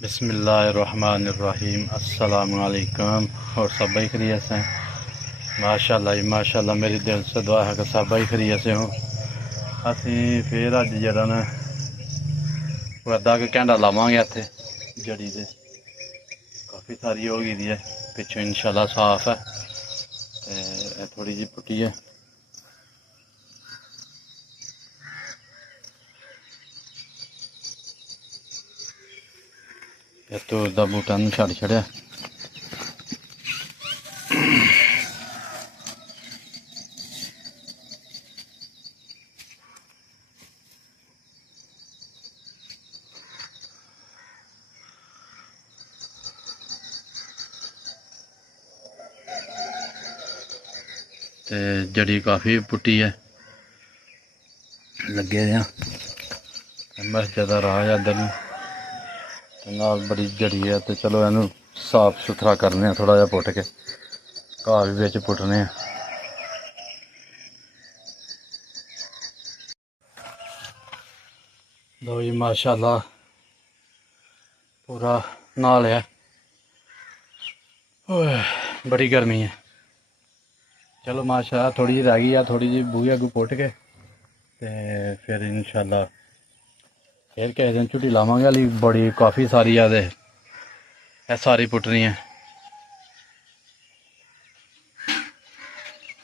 बिस्मिल्लाहिर्रहमानिर्रहीम। अस्सलामुअलैकुम। और सब भाई खैरियत से हैं? माशाअल्लाह जी माशाअल्लाह। मेरी दिल से दुआ है कि सब भाई खैरियत से हों। असी फिर अज जरा ना अद्धा के घंटा लावांगे इत्थे जड़ी दे काफ़ी सारी हो गई है। पिछों इंशाल्लाह साफ है ते थोड़ी जी पुट्टी है। तो उसका बूटा नूं छड्ड छड़िया। ते जड़ी काफ़ी पुट्टी है लगे दे मस्जिद का राह है इधर नूं ते नाल बड़ी जड़ी है। तो चलो इनू साफ सुथरा करने थोड़ा जहा पुट के घाह भी बिच पुट्टने। लो जी माशाअल्लाह पूरा नाल है। बड़ी गर्मी है। चलो माशाअल्लाह थोड़ी जी रह गई है, थोड़ी जी बूहे अगू पुट के ते फिर इंशाल्लाह फिर किसी दिन झुटी लावांगे। हाली बड़ी काफ़ी सारी है सारी पुट्टनी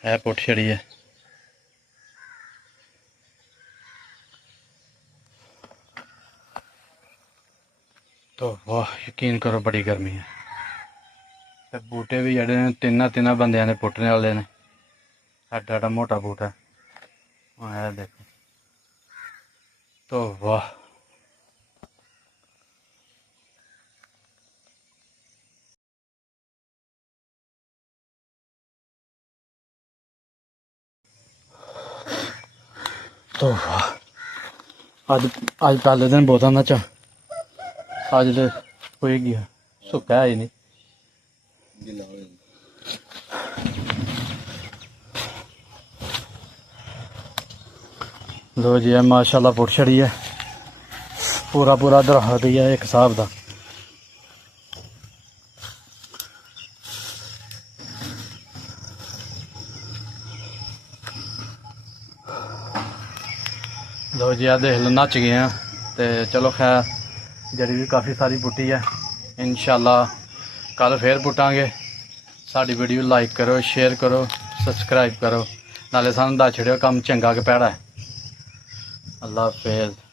है पुट छड़ी है। तो वाह यकीन करो बड़ी गर्मी है। ते बूटे भी जड़े ने तिना बंदियां ने पुट्टने वाले ने। एडा एडा मोटा बूटा है देखो। तो वाह तो वाह अज अज पहले दिन बहुत आना चा अज तो हो गया सुक्का है ही नहीं। लो जी माशाल्लाह पुट छड़ी है पूरा पूरा दरख्त ही है एक हिसाब का। लो जी देख लो नच गए हैं। तो चलो खैर जड़ी भी काफ़ी सारी पुट्टी है। इंशाल्लाह कल फिर पुटांगे। साडी वीडियो लाइक करो शेयर करो सबसक्राइब करो नाले सानू दस छड़ियो कम चंगा कि भैड़ा है। अल्लाह हाफिज़।